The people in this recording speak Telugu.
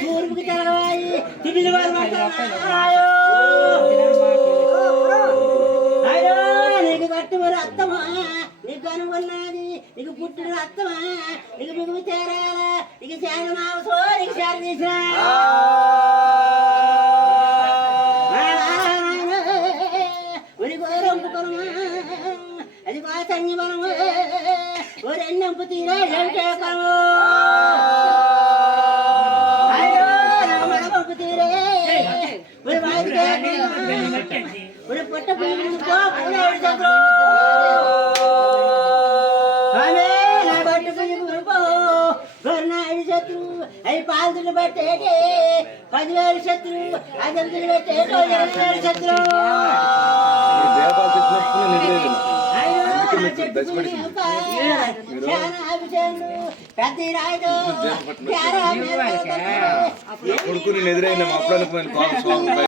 తూర్పుకి తెలవాయి తిమిలి వాళ్ళు అయ్యో నీకు కట్టుబడి అత్తమా నీకు అనుకున్నది నీకు పుట్టిన అత్తమా నీకు మిగులు చేరాలా నీకు చేర మావసో నీకు చేర తీసినా అది బాసంగి మనము ఒరెన్నెంపు తీరే ఏమిటే కరము అయ్యో మనకు తీరే ఒరి బాధికే ఒరి పొట్ట పిలుచుకో పూలేడు ఆమె నా బట్టు పిలుపుకో గొర్రెనాయుడు శత్రు అవి పాల్తులు పెట్టేటి 10,000 శత్రు అదెంతులు పెట్టేటో 20,000 శత్రు కొడుకు నేను ఎదురైనా అప్పుడు అనుకున్నాను